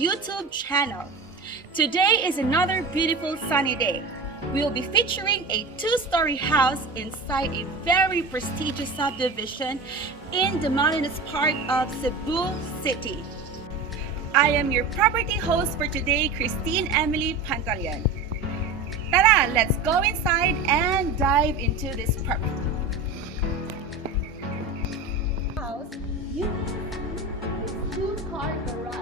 YouTube channel. Today is another beautiful sunny day. We will be featuring a two-story house inside a very prestigious subdivision in the mountainous part of Cebu City. I am your property host for today, Christine Emily Pantaleon. Tara, let's go inside and dive into this property. House, you can see a two-car garage.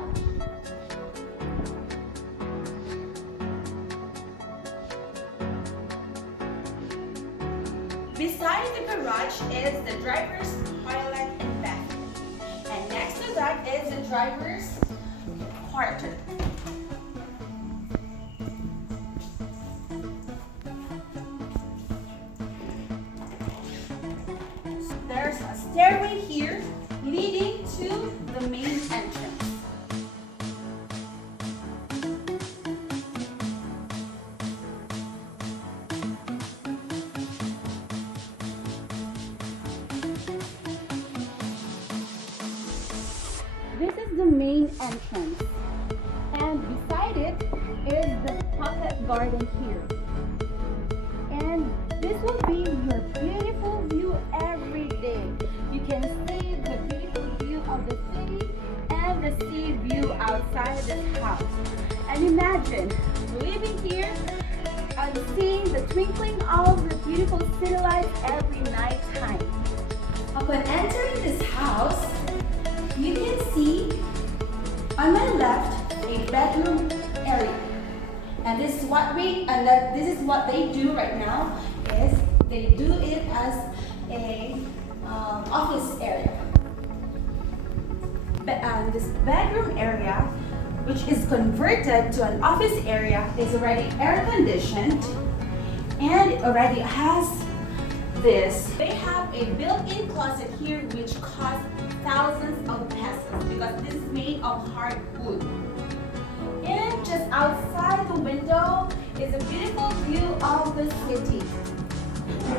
Beside the garage is the driver's toilet and bathroom. And next to that is the driver's quarter. There's a stairway here leading to the main entrance. This is the main entrance, and beside it is the pocket garden here. And this will be your beautiful view every day. You can see the beautiful view of the city and the sea view outside this house. And imagine living here and seeing the twinkling of the beautiful city lights every night time. Upon entering this house, you can see on my left a bedroom area, and this is what they do right now. Is they do it as a office area. But this bedroom area, which is converted to an office area, is already air conditioned, and it already has this. They have a built-in closet here, which costs thousands of pesos because this is made of hardwood. And just outside the window is a beautiful view of the city.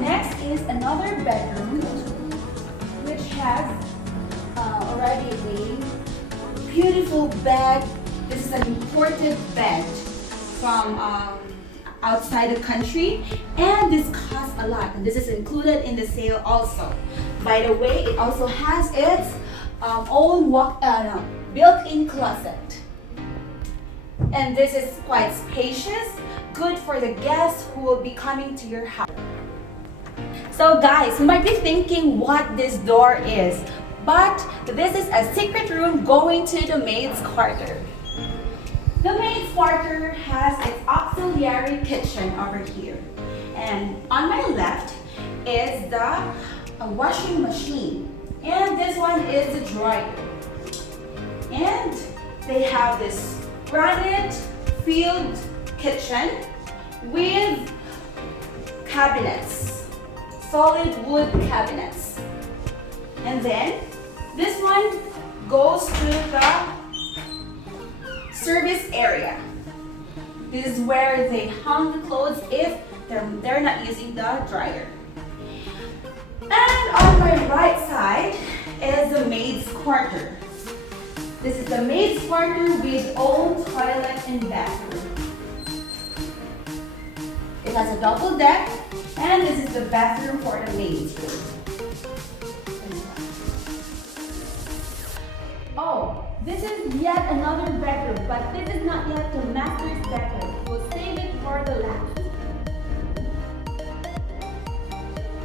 Next is another bedroom, which has already a beautiful bed. This is an imported bed from outside the country, and this costs a lot, and this is included in the sale also. By the way, it also has its own built-in closet, and this is quite spacious, good for the guests who will be coming to your house. So guys, you might be thinking what this door is, but this is a secret room going to the maid's quarter. The maid's quarter has its auxiliary kitchen over here. And on my left is the washing machine. And this one is the dryer. And they have this granite filled kitchen with cabinets, solid wood cabinets. And then this one goes to the service area. This is where they hang the clothes if they're not using the dryer. And on my right side is the maid's quarter. This is the maid's quarter with own toilet and bathroom. It has a double deck, and this is the bathroom for the maids. Oh, this is yet another bedroom, but this is not yet the master's bedroom. We'll save it for the last.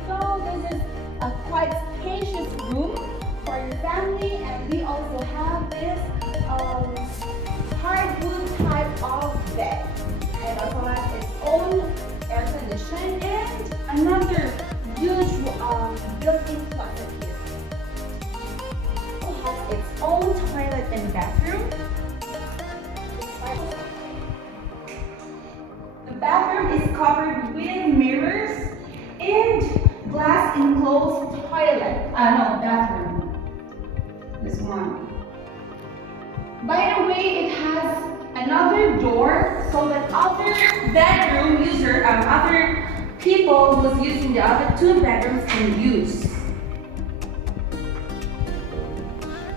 So this is a quite spacious room for your family, and we also have this hardwood type of bed. It also has its own air condition and another huge built-in closet here. It has its own toilet and bathroom. The bathroom is covered with mirrors and glass enclosed bathroom. This one. By the way, it has another door so that other bedroom user, other people who's using the other two bedrooms can use.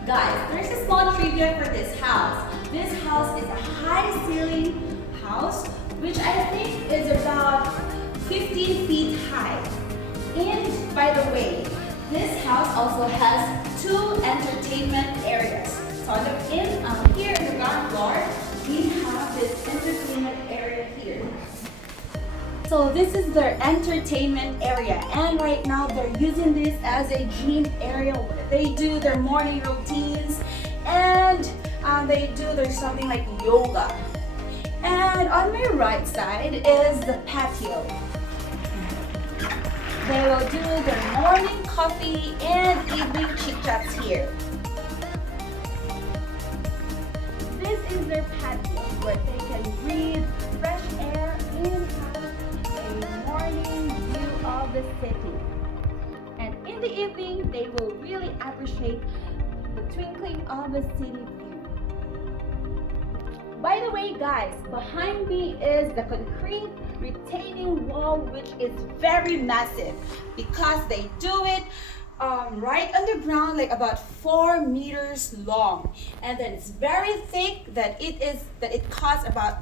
Guys, there's a small trivia for this house. this house is a high ceiling house, which I think is about 15 feet high. And by the way, this house also has 2 entertainment areas. So here in the ground floor, we have this entertainment area here. So this is their entertainment area, and right now they're using this as a gym area where they do their morning routines, and they do their something like yoga. And on my right side is the patio. They will do their morning coffee and evening chit-chats here. This is their patio where they can breathe fresh air and have a morning view of the city. And in the evening, they will really appreciate the twinkling of the city view. By the way, guys, behind me is the concrete retaining wall, which is very massive because they do it right underground, like about 4 meters long, and then it's very thick that it costs about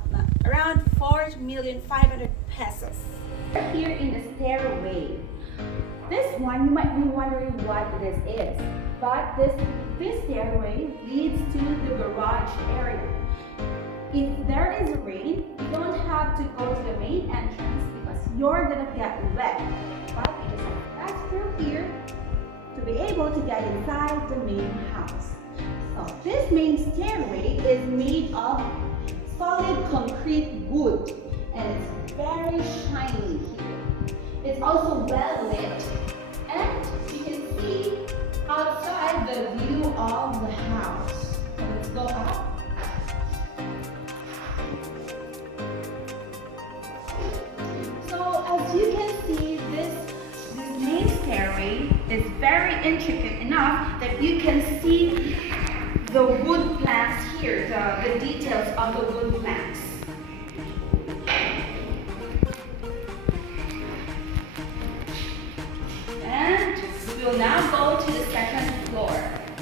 around 4,500,000 pesos. Here in the stairway, this one you might be wondering what this is, but this stairway leads to the garage area. If there is rain, you don't have to go to the main entrance because you're gonna get wet. But it is a pass through here to be able to get inside the main house. So this main stairway is made of solid concrete wood, and it's very shiny here. It's also well lit, and you can see outside the view of the house. So let's go up. As you can see, this main stairway is very intricate enough that you can see the wood planks here, the details of the wood planks. And we'll now go to the second floor.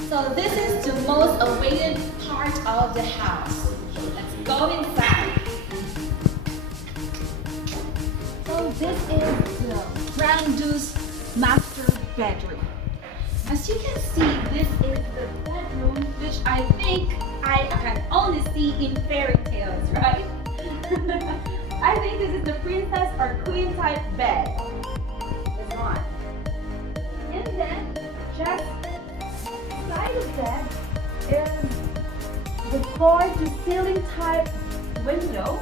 So this is the most awaited part of the house. Let's go inside. So this is the grandiose master bedroom. As you can see, this is the bedroom, which I think I can only see in fairy tales, right? I think this is the princess or queen type bed. This one. And then just side of that is the floor to ceiling type window,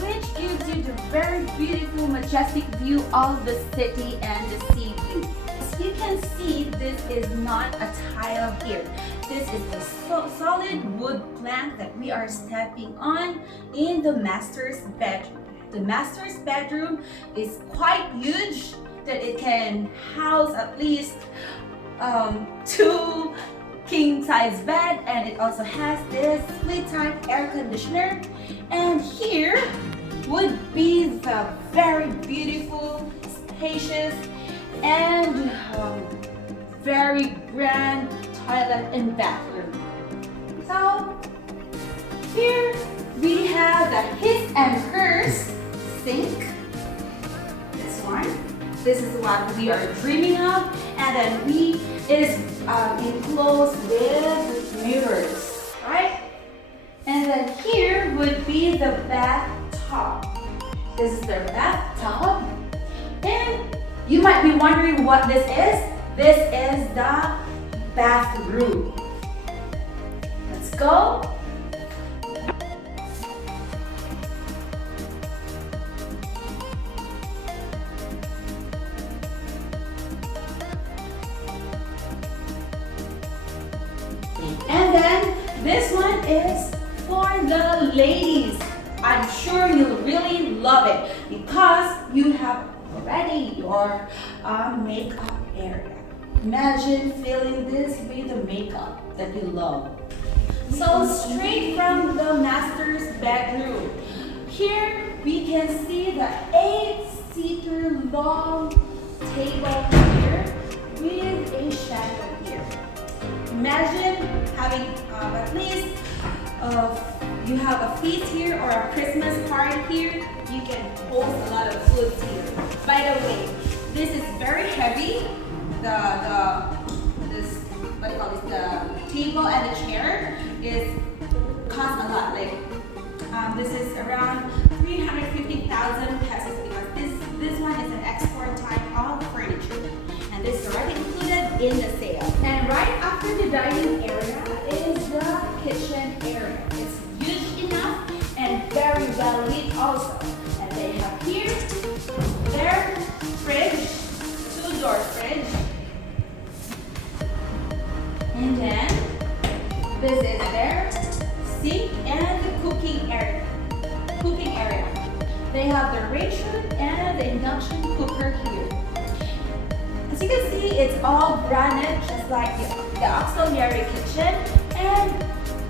which gives you the very beautiful, majestic view of the city and the sea view. As you can see, this is not a tile here. This is the solid wood plank that we are stepping on in the master's bedroom. The master's bedroom is quite huge, that it can house at least 2 king-size bed, and it also has this split-type air conditioner. And here would be the very beautiful, spacious, and very grand toilet and bathroom. So here we have the his and hers sink. This one. This is what we are dreaming of, and then it is enclosed with mirrors, right? And then here would be the bathtub. This is the bathtub, and you might be wondering what this is. This is the bathroom. Let's go. And then this one is for the ladies. I'm sure you'll really love it because you have already your makeup area. Imagine filling this with the makeup that you love. So straight from the master's bedroom, here we can see the 8-seater long table here with a shadow here. Imagine having at least you have a feast here or a Christmas party here, you can host a lot of foods here. By the way, this is very heavy. This what do you call this? The table and the chair cost a lot. Like this is around 350,000 pesos because this one is an export type of furniture, and this is already included in the sale. And right after the dining area is the kitchen area. It's huge enough and very well lit also. And they have here their fridge, two-door fridge. And then this is their sink and the cooking area. They have the range hood and the induction cooker here. As you can see, it's all granite, just like the auxiliary kitchen, and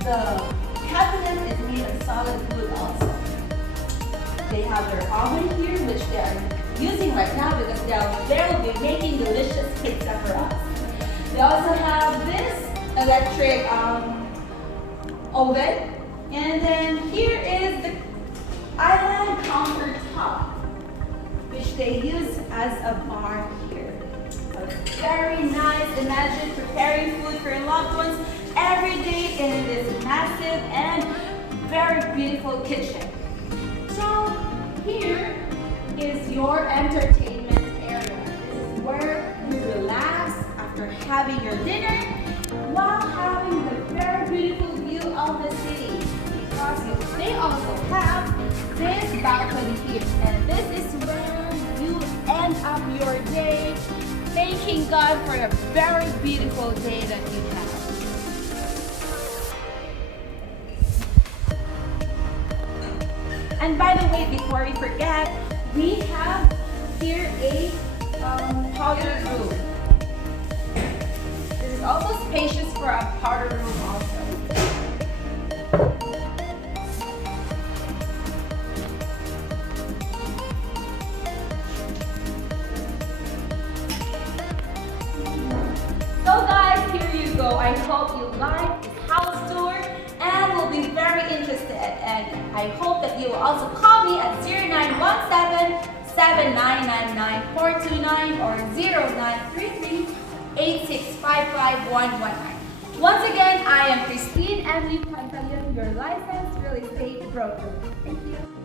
the cabinet is made of solid wood also. They have their oven here, which they are using right now because they will be making delicious pizza for us. They also have this electric oven, and then here is the island countertop, which they use as a bar here. So it's very nice. Imagine preparing food for your loved ones every day in this massive and very beautiful kitchen. So here is your entertainment area. This is where you relax after having your dinner while having the very beautiful view of the city. Because they also have this balcony here, and this is where you end up your day, thanking God for a very beautiful day that you have. And by the way, before we forget, we have here a powder room. This is also spacious for a powder room also. So guys, here you go. I hope you like this house tour and will be very interested. And I hope that you will also call me at 0917-7999-429 or 0933-8655-119. Once again, I am Christine Emily Pantaleon, your licensed real estate broker. Thank you.